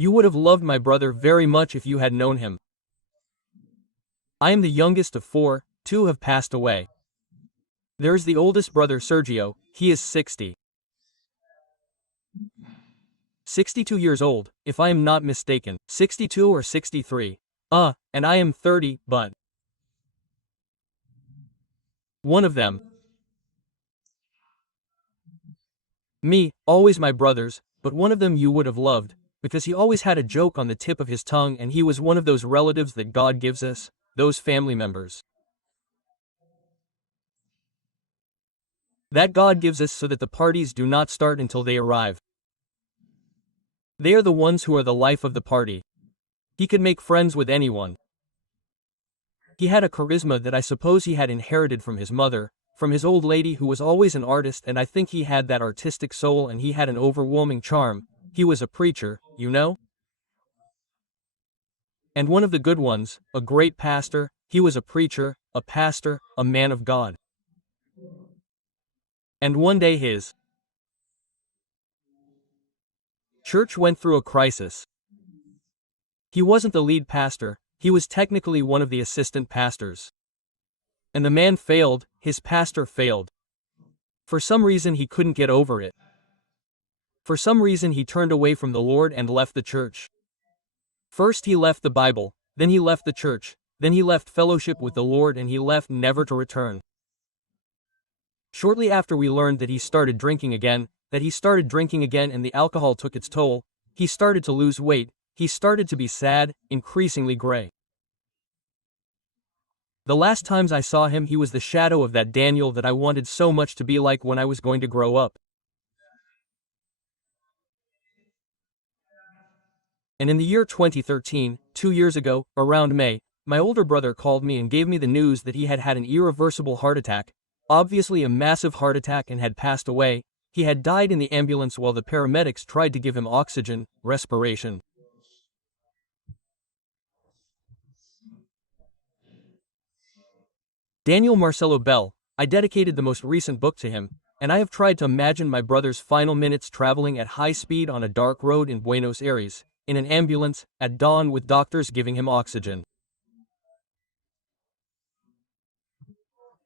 You would have loved my brother very much if you had known him. I am the youngest of 4, 2 have passed away. There is the oldest brother Sergio, he is 62 years old, if I am not mistaken, 62 or 63. And I am 30, but one of them. Me, always my brothers, but one of them you would have loved, because he always had a joke on the tip of his tongue and he was one of those relatives that God gives us, those family members. That God gives us so that the parties do not start until they arrive. They are the ones who are the life of the party. He could make friends with anyone. He had a charisma that I suppose he had inherited from his mother, from his old lady who was always an artist, and I think he had that artistic soul and he had an overwhelming charm. He was a preacher, you know? And one of the good ones, a great pastor. He was a preacher, a pastor, a man of God. And one day his church went through a crisis. He wasn't the lead pastor, he was technically one of the assistant pastors. And the man failed, his pastor failed. For some reason he couldn't get over it. For some reason he turned away from the Lord and left the church. First he left the Bible, then he left the church, then he left fellowship with the Lord and he left never to return. Shortly after we learned that he started drinking again, and the alcohol took its toll, he started to lose weight, he started to be sad, increasingly gray. The last times I saw him he was the shadow of that Daniel that I wanted so much to be like when I was going to grow up. And in the year 2013, 2 years ago, around May, my older brother called me and gave me the news that he had had an irreversible heart attack, obviously a massive heart attack, and had passed away. He had died in the ambulance while the paramedics tried to give him oxygen, respiration. Daniel Marcelo Bell, I dedicated the most recent book to him, and I have tried to imagine my brother's final minutes traveling at high speed on a dark road in Buenos Aires, in an ambulance, at dawn with doctors giving him oxygen.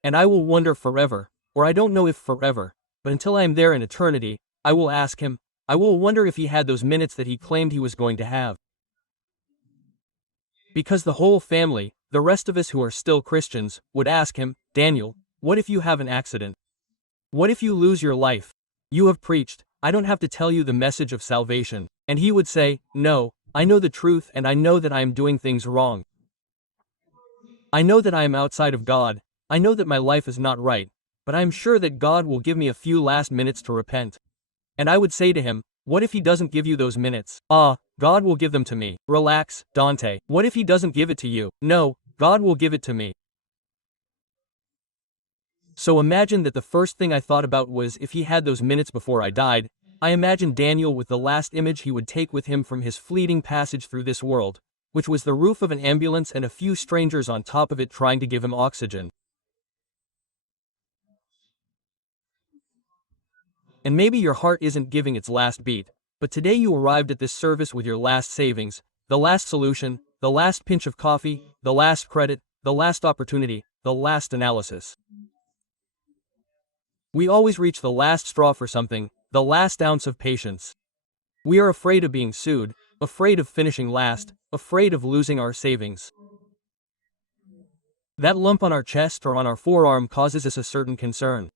And I will wonder forever, or I don't know if forever, but until I am there in eternity, I will ask him, I will wonder if he had those minutes that he claimed he was going to have. Because the whole family, the rest of us who are still Christians, would ask him, Daniel, what if you have an accident? What if you lose your life? You have preached, I don't have to tell you the message of salvation. And he would say, no, I know the truth and I know that I am doing things wrong. I know that I am outside of God, I know that my life is not right, but I am sure that God will give me a few last minutes to repent. And I would say to him, what if he doesn't give you those minutes? God will give them to me. Relax, Dante. What if he doesn't give it to you? No, God will give it to me. So imagine that the first thing I thought about was if he had those minutes before I died. I imagined Daniel with the last image he would take with him from his fleeting passage through this world, which was the roof of an ambulance and a few strangers on top of it trying to give him oxygen. And maybe your heart isn't giving its last beat, but today you arrived at this service with your last savings, the last solution, the last pinch of coffee, the last credit, the last opportunity, the last analysis. We always reach the last straw for something, the last ounce of patience. We are afraid of being sued, afraid of finishing last, afraid of losing our savings. That lump on our chest or on our forearm causes us a certain concern.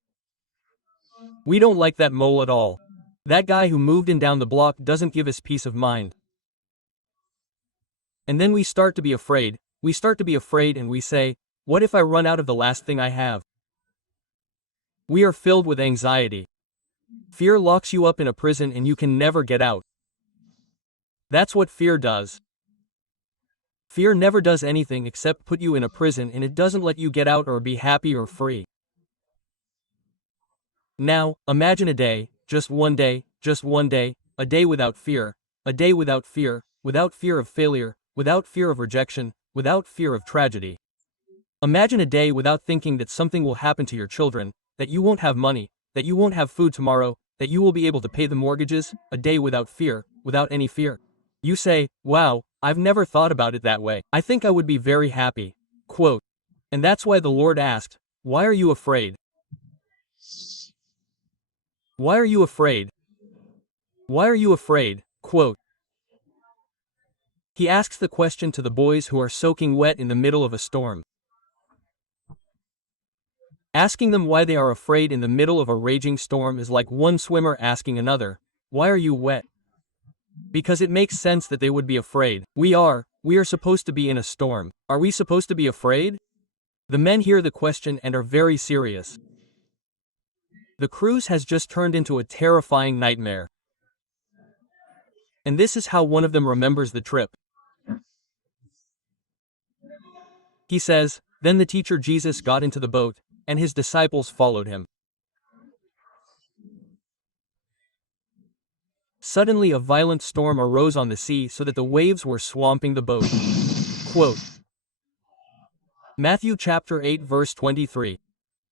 We don't like that mole at all. That guy who moved in down the block doesn't give us peace of mind. And then we start to be afraid and we say, what if I run out of the last thing I have? We are filled with anxiety. Fear locks you up in a prison and you can never get out. That's what fear does. Fear never does anything except put you in a prison, and it doesn't let you get out or be happy or free. Now, imagine a day, just one day, a day without fear, without fear of failure, without fear of rejection, without fear of tragedy. Imagine a day without thinking that something will happen to your children, that you won't have money, that you won't have food tomorrow, that you will be able to pay the mortgages, a day without fear, without any fear. You say, wow, I've never thought about it that way. I think I would be very happy. Quote, and that's why the Lord asked, why are you afraid? Why are you afraid? Why are you afraid? Quote. He asks the question to the boys who are soaking wet in the middle of a storm. Asking them why they are afraid in the middle of a raging storm is like one swimmer asking another, why are you wet? Because it makes sense that they would be afraid. We are supposed to be in a storm. Are we supposed to be afraid? The men hear the question and are very serious. The cruise has just turned into a terrifying nightmare. And this is how one of them remembers the trip. He says, then the teacher Jesus got into the boat, and his disciples followed him. Suddenly a violent storm arose on the sea so that the waves were swamping the boat. Quote. Matthew chapter 8 verse 23.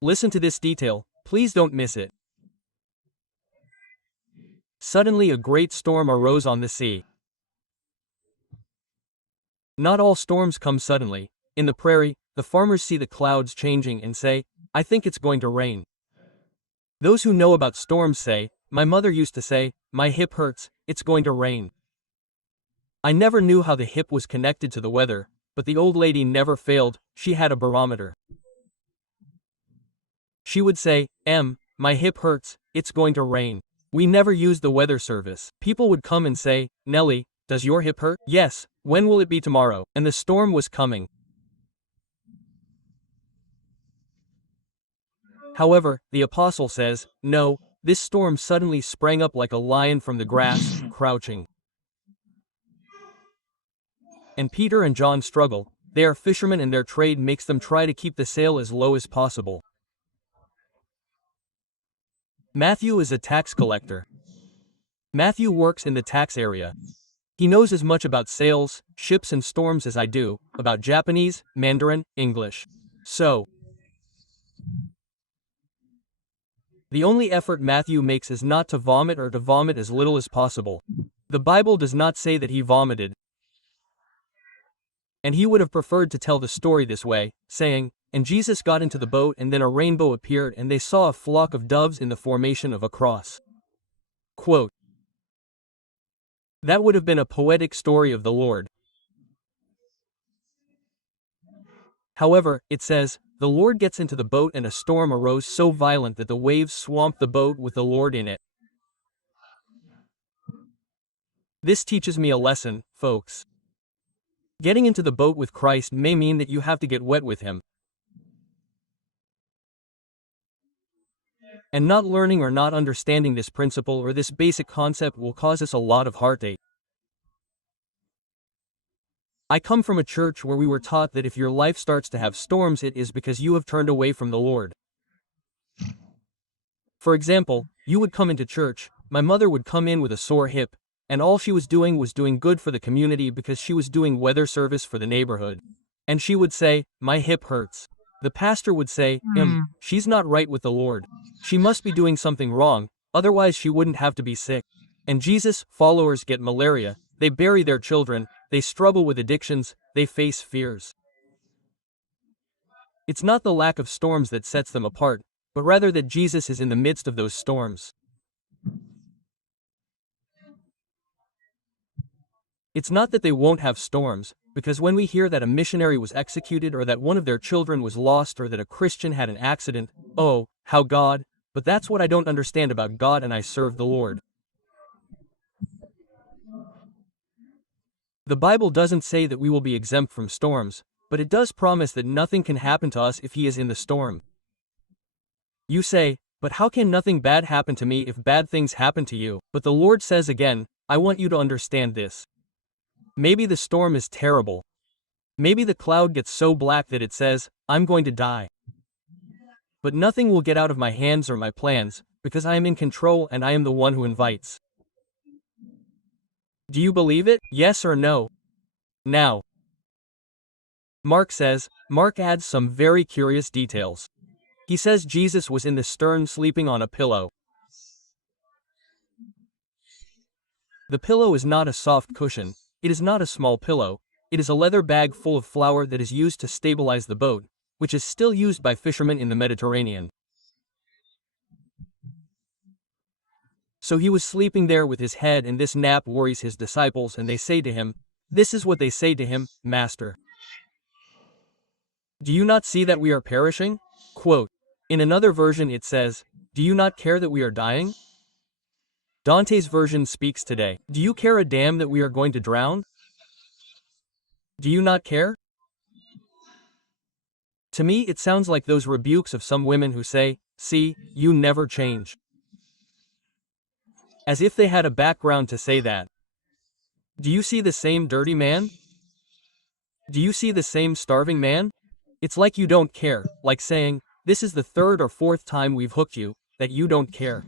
Listen to this detail, please don't miss it. Suddenly a great storm arose on the sea. Not all storms come suddenly. In the prairie, the farmers see the clouds changing and say, I think it's going to rain. Those who know about storms say, my mother used to say, my hip hurts, it's going to rain. I never knew how the hip was connected to the weather, but the old lady never failed, she had a barometer. She would say, my hip hurts, it's going to rain. We never used the weather service. People would come and say, Nellie, does your hip hurt? Yes, when will it be tomorrow? And the storm was coming. However, the apostle says, no, this storm suddenly sprang up like a lion from the grass, crouching. And Peter and John struggle. They are fishermen and their trade makes them try to keep the sail as low as possible. Matthew is a tax collector. Matthew works in the tax area. He knows as much about sails, ships and storms as I do, about Japanese, Mandarin, English. So, the only effort Matthew makes is not to vomit or to vomit as little as possible. The Bible does not say that he vomited. And he would have preferred to tell the story this way, saying, and Jesus got into the boat and then a rainbow appeared and they saw a flock of doves in the formation of a cross. Quote. That would have been a poetic story of the Lord. However, it says, the Lord gets into the boat and a storm arose so violent that the waves swamped the boat with the Lord in it. This teaches me a lesson, folks. Getting into the boat with Christ may mean that you have to get wet with him. And not learning or not understanding this principle or this basic concept will cause us a lot of heartache. I come from a church where we were taught that if your life starts to have storms, it is because you have turned away from the Lord. For example, you would come into church, my mother would come in with a sore hip, and all she was doing good for the community because she was doing weather service for the neighborhood. And she would say, my hip hurts. The pastor would say, she's not right with the Lord. She must be doing something wrong, otherwise she wouldn't have to be sick. And Jesus' followers get malaria, they bury their children, they struggle with addictions, they face fears. It's not the lack of storms that sets them apart, but rather that Jesus is in the midst of those storms. It's not that they won't have storms, because when we hear that a missionary was executed or that one of their children was lost or that a Christian had an accident, oh, how God, but that's what I don't understand about God and I serve the Lord. The Bible doesn't say that we will be exempt from storms, but it does promise that nothing can happen to us if He is in the storm. You say, but how can nothing bad happen to me if bad things happen to you? But the Lord says again, I want you to understand this. Maybe the storm is terrible. Maybe the cloud gets so black that it says, I'm going to die. But nothing will get out of my hands or my plans, because I am in control and I am the one who invites. Do you believe it? Yes or no? Now, Mark adds some very curious details. He says Jesus was in the stern sleeping on a pillow. The pillow is not a soft cushion, it is not a small pillow, it is a leather bag full of flour that is used to stabilize the boat, which is still used by fishermen in the Mediterranean. So he was sleeping there with his head, and this nap worries his disciples, and they say to him, this is what they say to him, Master, do you not see that we are perishing? Quote, in another version it says, do you not care that we are dying? Dante's version speaks today, do you care a damn that we are going to drown? Do you not care? To me it sounds like those rebukes of some women who say, see, you never change. As if they had a background to say that. Do you see the same dirty man? Do you see the same starving man? It's like you don't care, like saying, this is the third or fourth time we've hooked you, that you don't care.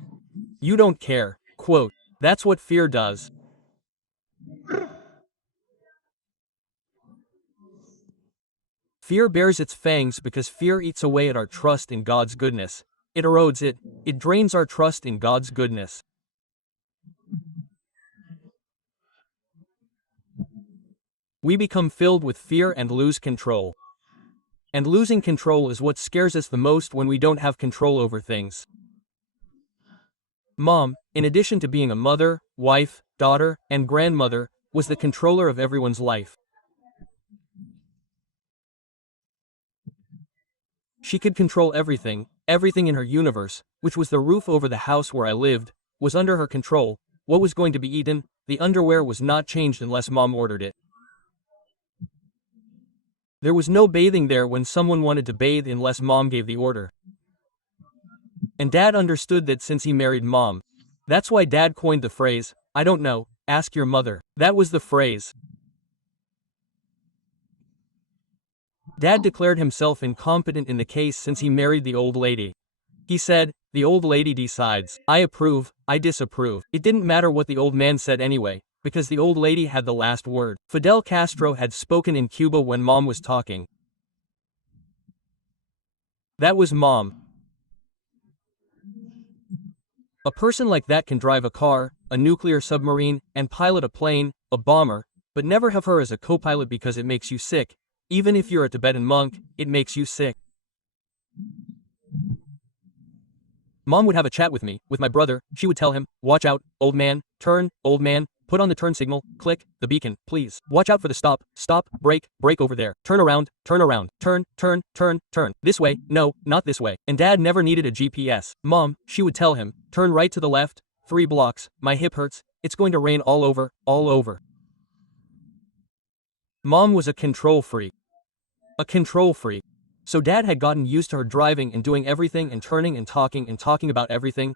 You don't care. Quote, that's what fear does. Fear bears its fangs because fear eats away at our trust in God's goodness. It erodes it, it drains our trust in God's goodness. We become filled with fear and lose control. And losing control is what scares us the most when we don't have control over things. Mom, in addition to being a mother, wife, daughter, and grandmother, was the controller of everyone's life. She could control everything, everything in her universe, which was the roof over the house where I lived, was under her control. What was going to be eaten, the underwear was not changed unless Mom ordered it. There was no bathing there when someone wanted to bathe unless Mom gave the order. And Dad understood that since he married Mom. That's why Dad coined the phrase, I don't know, ask your mother. That was the phrase. Dad declared himself incompetent in the case since he married the old lady. He said, the old lady decides. I approve, I disapprove. It didn't matter what the old man said anyway, because the old lady had the last word. Fidel Castro had spoken in Cuba when Mom was talking. That was Mom. A person like that can drive a car, a nuclear submarine, and pilot a plane, a bomber, but never have her as a co-pilot because it makes you sick. Even if you're a Tibetan monk, it makes you sick. Mom would have a chat with me, with my brother. She would tell him, watch out, old man, turn, old man, put on the turn signal, click, the beacon, please. Watch out for the stop, brake over there. Turn around, turn, this way, no, not this way. And Dad never needed a GPS. Mom, she would tell him, turn right to the left, 3 blocks, my hip hurts, it's going to rain all over. Mom was a control freak. A control freak. So Dad had gotten used to her driving and doing everything and turning and talking about everything.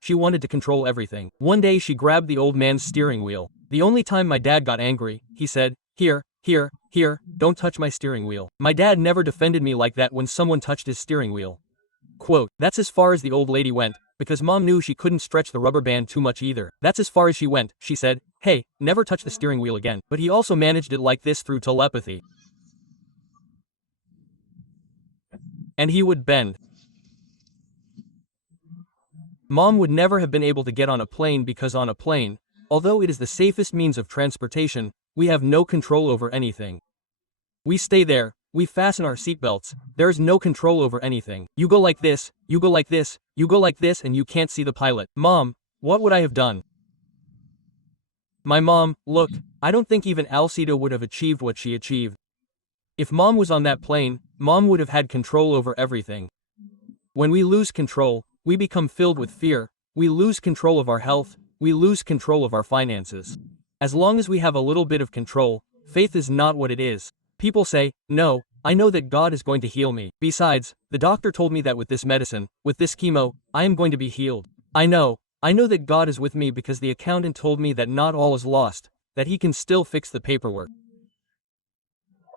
She wanted to control everything. One day she grabbed the old man's steering wheel. The only time my dad got angry, he said, here, don't touch my steering wheel. My dad never defended me like that when someone touched his steering wheel. Quote, that's as far as the old lady went, because Mom knew she couldn't stretch the rubber band too much either. That's as far as she went, she said, hey, never touch the steering wheel again. But he also managed it like this through telepathy. And he would bend. Mom would never have been able to get on a plane because on a plane, although it is the safest means of transportation, we have no control over anything. We stay there, we fasten our seatbelts, there is no control over anything. You go like this, you go like this, you go like this, and you can't see the pilot. Mom, what would I have done? My mom, look, I don't think even Alcida would have achieved what she achieved. If Mom was on that plane, Mom would have had control over everything. When we lose control, we become filled with fear, we lose control of our health, we lose control of our finances. As long as we have a little bit of control, faith is not what it is. People say, no, I know that God is going to heal me. Besides, the doctor told me that with this medicine, with this chemo, I am going to be healed. I know that God is with me because the accountant told me that not all is lost, that he can still fix the paperwork.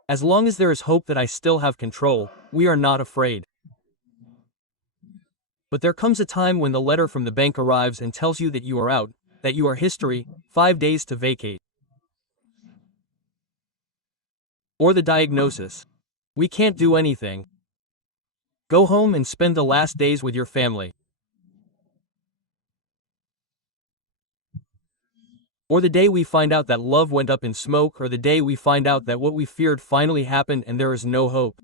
As long as there is hope that I still have control, we are not afraid. But there comes a time when the letter from the bank arrives and tells you that you are out, that you are history, 5 days to vacate. Or the diagnosis. We can't do anything. Go home and spend the last days with your family. Or the day we find out that love went up in smoke, or the day we find out that what we feared finally happened and there is no hope.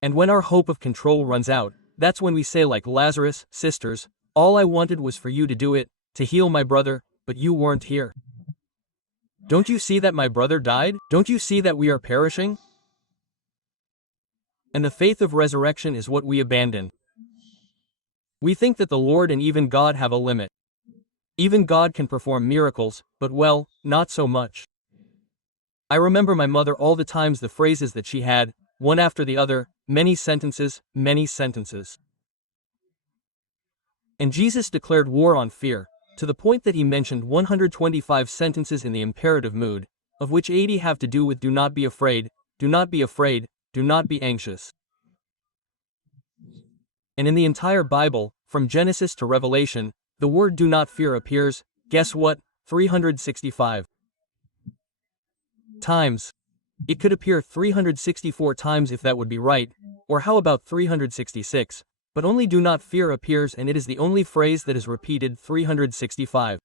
And when our hope of control runs out, that's when we say, like Lazarus, "Sisters, all I wanted was for you to do it, to heal my brother, but you weren't here. Don't you see that my brother died? Don't you see that we are perishing?" And the faith of resurrection is what we abandon. We think that the Lord and even God have a limit. Even God can perform miracles, but well, not so much. I remember my mother all the times the phrases that she had, one after the other, many sentences, many sentences. And Jesus declared war on fear, to the point that he mentioned 125 sentences in the imperative mood, of which 80 have to do with do not be afraid, do not be afraid, do not be anxious. And in the entire Bible, from Genesis to Revelation, the word do not fear appears, guess what, 365 times. It could appear 364 times if that would be right, or how about 366, but only do not fear appears, and it is the only phrase that is repeated 365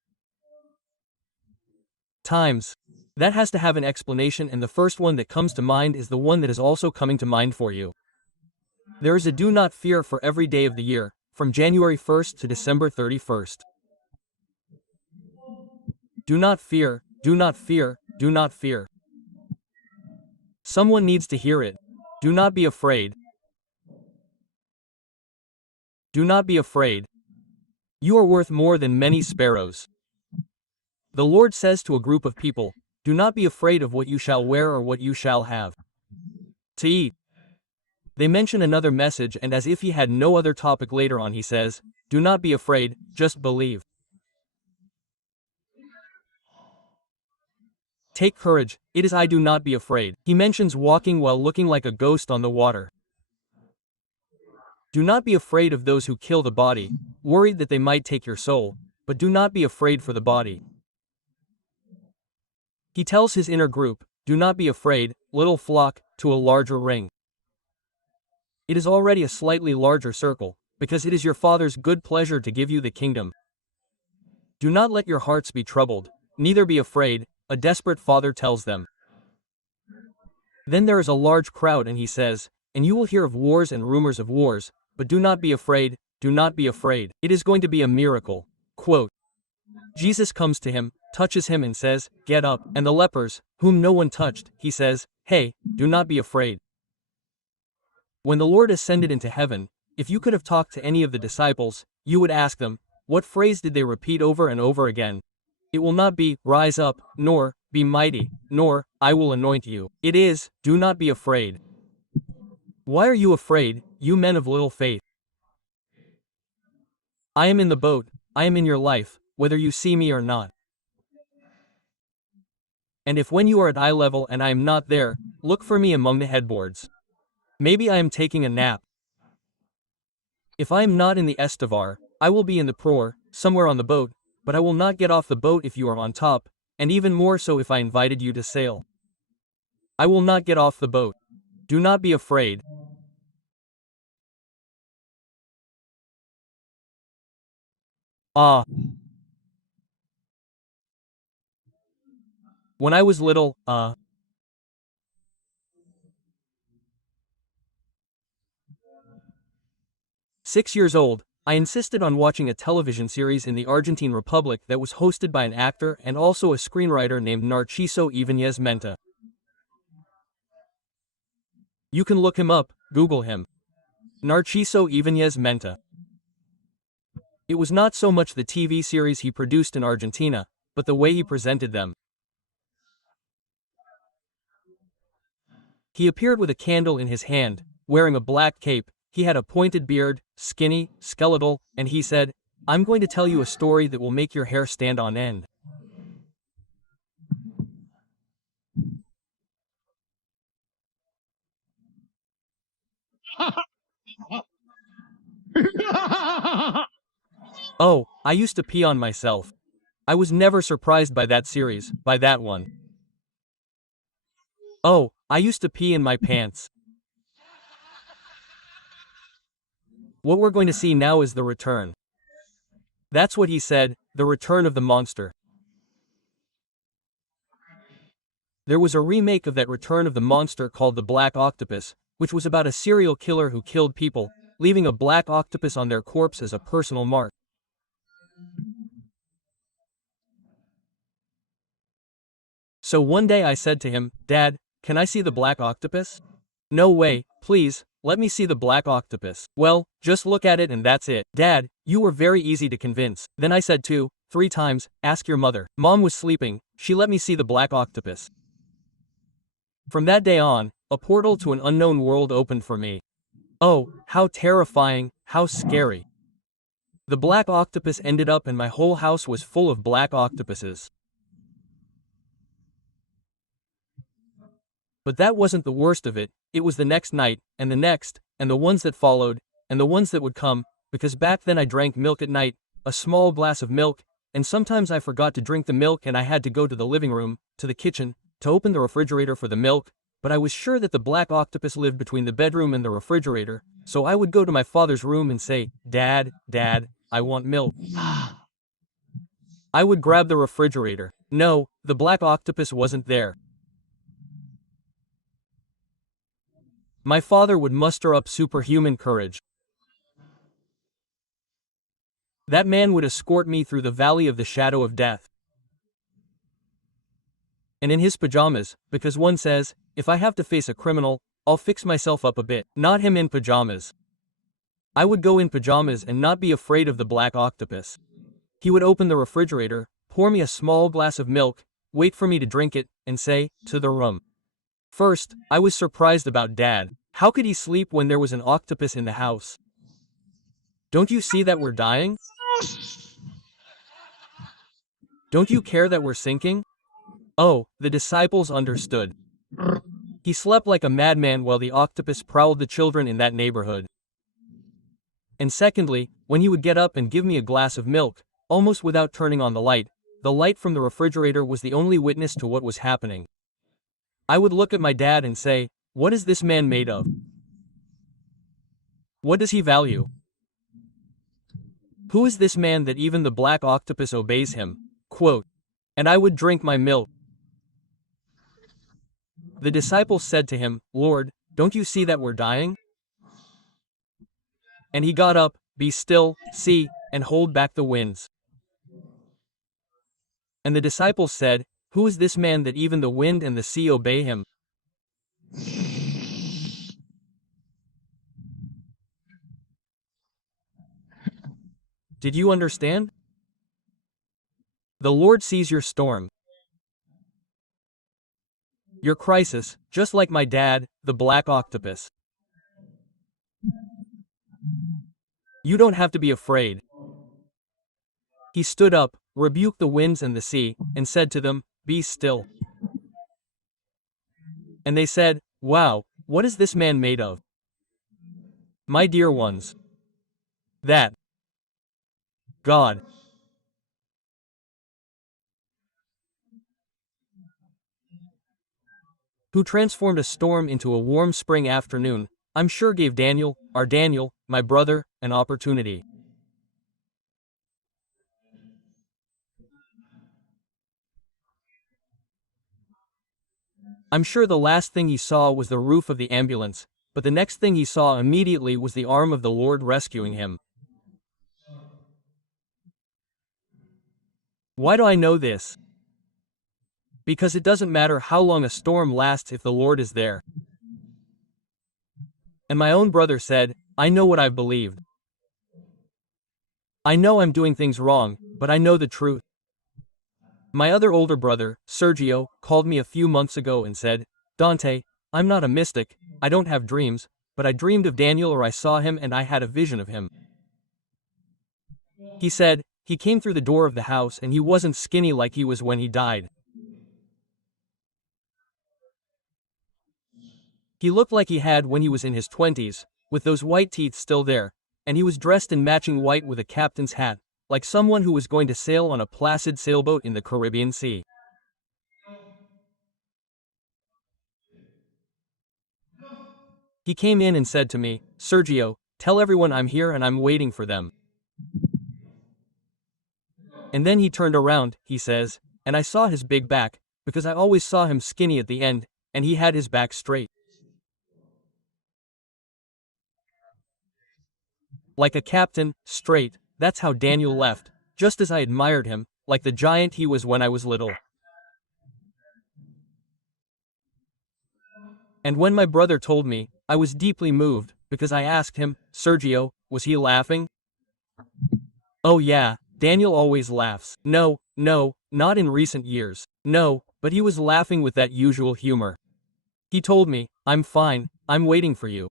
times. That has to have an explanation, and the first one that comes to mind is the one that is also coming to mind for you. There is a do not fear for every day of the year, from January 1st to December 31st. Do not fear, do not fear, do not fear. Someone needs to hear it. Do not be afraid. Do not be afraid. You are worth more than many sparrows. The Lord says to a group of people, do not be afraid of what you shall wear or what you shall have to eat. They mention another message, and as if he had no other topic later on he says, do not be afraid, just believe. Take courage, it is I, do not be afraid. He mentions walking while looking like a ghost on the water. Do not be afraid of those who kill the body, worried that they might take your soul, but do not be afraid for the body. He tells his inner group, do not be afraid, little flock, to a larger ring. It is already a slightly larger circle, because it is your Father's good pleasure to give you the kingdom. Do not let your hearts be troubled, neither be afraid, a desperate father tells them. Then there is a large crowd, and he says, and you will hear of wars and rumors of wars, but do not be afraid, do not be afraid. It is going to be a miracle. Quote, Jesus comes to him, touches him and says, get up, and the lepers, whom no one touched, he says, hey, do not be afraid. When the Lord ascended into heaven, if you could have talked to any of the disciples, you would ask them, what phrase did they repeat over and over again? It will not be, rise up, nor, be mighty, nor, I will anoint you. It is, do not be afraid. Why are you afraid, you men of little faith? I am in the boat, I am in your life, whether you see me or not. And if when you are at eye level and I am not there, look for me among the headboards. Maybe I am taking a nap. If I am not in the Estevar, I will be in the proor, somewhere on the boat, but I will not get off the boat if you are on top, and even more so if I invited you to sail. I will not get off the boat. Do not be afraid. Ah. When I was little, 6 years old, I insisted on watching a television series in the Argentine Republic that was hosted by an actor and also a screenwriter named Narciso Ibáñez Menta. You can look him up, Google him. Narciso Ibáñez Menta. It was not so much the TV series he produced in Argentina, but the way he presented them. He appeared with a candle in his hand, wearing a black cape, he had a pointed beard, skinny, skeletal, and he said, I'm going to tell you a story that will make your hair stand on end. Oh, I used to pee on myself. I was never surprised by that series, by that one. Oh, I used to pee in my pants. What we're going to see now is the return. That's what he said, the return of the monster. There was a remake of that Return of the Monster called The Black Octopus, which was about a serial killer who killed people, leaving a black octopus on their corpse as a personal mark. So one day I said to him, "Dad, can I see the black octopus?" "No way, please, let me see the black octopus." "Well, just look at it and that's it." "Dad, you were very easy to convince." Then I said 2, 3 times, "Ask your mother." Mom was sleeping, she let me see the black octopus. From that day on, a portal to an unknown world opened for me. Oh, how terrifying, how scary. The black octopus ended up and my whole house was full of black octopuses. But that wasn't the worst of it, it was the next night, and the next, and the ones that followed, and the ones that would come, because back then I drank milk at night, a small glass of milk, and sometimes I forgot to drink the milk and I had to go to the living room, to the kitchen, to open the refrigerator for the milk, but I was sure that the black octopus lived between the bedroom and the refrigerator, so I would go to my father's room and say, "Dad, Dad, I want milk." I would grab the refrigerator. No, the black octopus wasn't there. My father would muster up superhuman courage. That man would escort me through the valley of the shadow of death. And in his pajamas, because one says, if I have to face a criminal, I'll fix myself up a bit, not him in pajamas. I would go in pajamas and not be afraid of the black octopus. He would open the refrigerator, pour me a small glass of milk, wait for me to drink it, and say, "To the room." First, I was surprised about Dad. How could he sleep when there was an octopus in the house? Don't you see that we're dying? Don't you care that we're sinking? Oh, the disciples understood. He slept like a madman while the octopus prowled the children in that neighborhood. And secondly, when he would get up and give me a glass of milk, almost without turning on the light from the refrigerator was the only witness to what was happening. I would look at my dad and say, "What is this man made of? What does he value? Who is this man that even the black octopus obeys him?" Quote. And I would drink my milk. The disciples said to him, "Lord, don't you see that we're dying?" And he got up, "Be still, see, and hold back the winds." And the disciples said, "Who is this man that even the wind and the sea obey him?" Did you understand? The Lord sees your storm, your crisis, just like my dad, the black octopus. You don't have to be afraid. He stood up, rebuked the winds and the sea, and said to them, "Be still." And they said, "Wow, what is this man made of?" My dear ones, that God, who transformed a storm into a warm spring afternoon, I'm sure gave Daniel, our Daniel, my brother, an opportunity. I'm sure the last thing he saw was the roof of the ambulance, but the next thing he saw immediately was the arm of the Lord rescuing him. Why do I know this? Because it doesn't matter how long a storm lasts if the Lord is there. And my own brother said, "I know what I've believed. I know I'm doing things wrong, but I know the truth." My other older brother, Sergio, called me a few months ago and said, "Dante, I'm not a mystic, I don't have dreams, but I dreamed of Daniel or I saw him and I had a vision of him." He said, he came through the door of the house and he wasn't skinny like he was when he died. He looked like he had when he was in his 20s, with those white teeth still there, and he was dressed in matching white with a captain's hat, like someone who was going to sail on a placid sailboat in the Caribbean Sea. He came in and said to me, "Sergio, tell everyone I'm here and I'm waiting for them." And then he turned around, he says, and I saw his big back, because I always saw him skinny at the end, and he had his back straight. Like a captain, straight, that's how Daniel left, just as I admired him, like the giant he was when I was little. And when my brother told me, I was deeply moved, because I asked him, Sergio, was he laughing? Oh yeah, Daniel always laughs. No, not in recent years. No, but he was laughing with that usual humor. He told me, I'm fine, I'm waiting for you.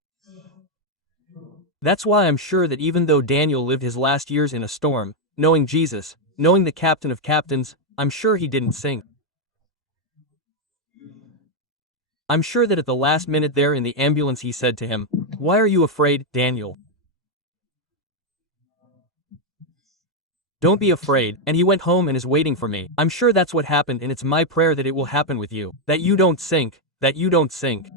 That's why I'm sure that even though Daniel lived his last years in a storm, knowing Jesus, knowing the captain of captains, I'm sure he didn't sink. I'm sure that at the last minute there in the ambulance he said to him, "Why are you afraid, Daniel? Don't be afraid," and he went home and is waiting for me. I'm sure that's what happened, and it's my prayer that it will happen with you. That you don't sink, that you don't sink.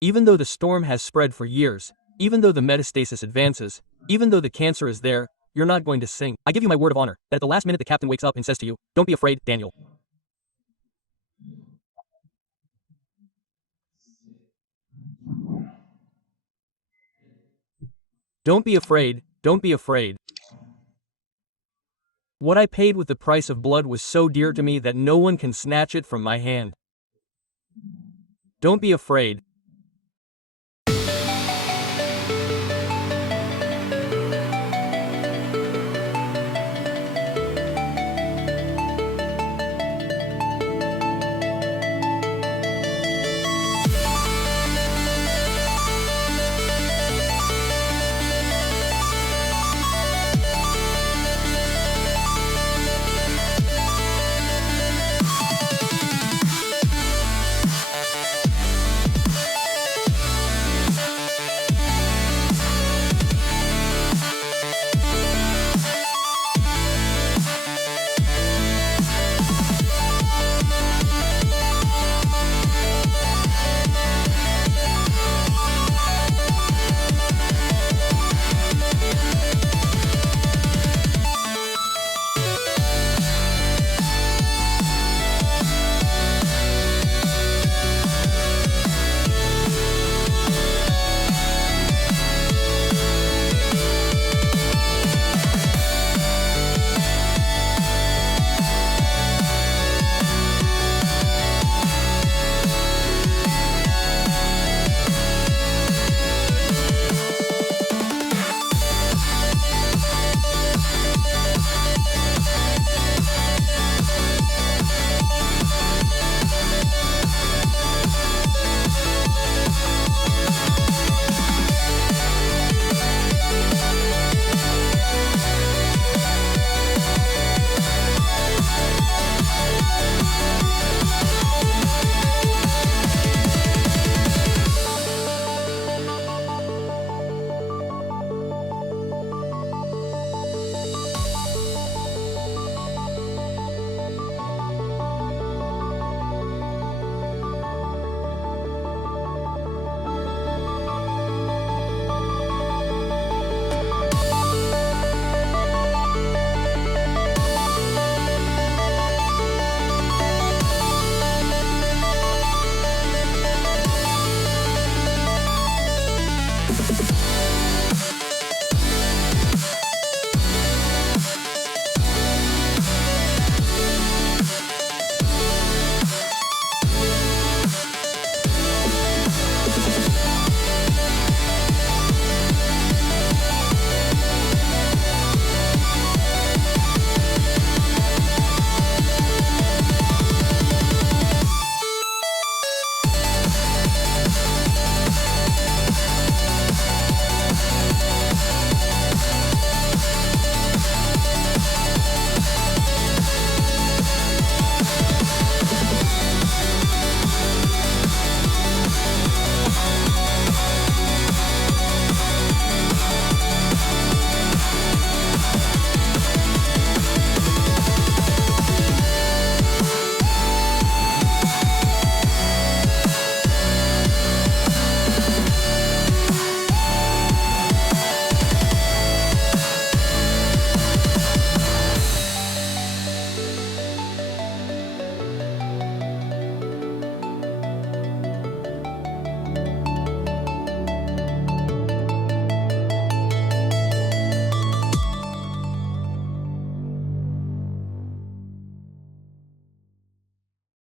Even though the storm has spread for years, even though the metastasis advances, even though the cancer is there, you're not going to sink. I give you my word of honor, that at the last minute the captain wakes up and says to you, "Don't be afraid, Daniel." Don't be afraid, don't be afraid. What I paid with the price of blood was so dear to me that no one can snatch it from my hand. Don't be afraid,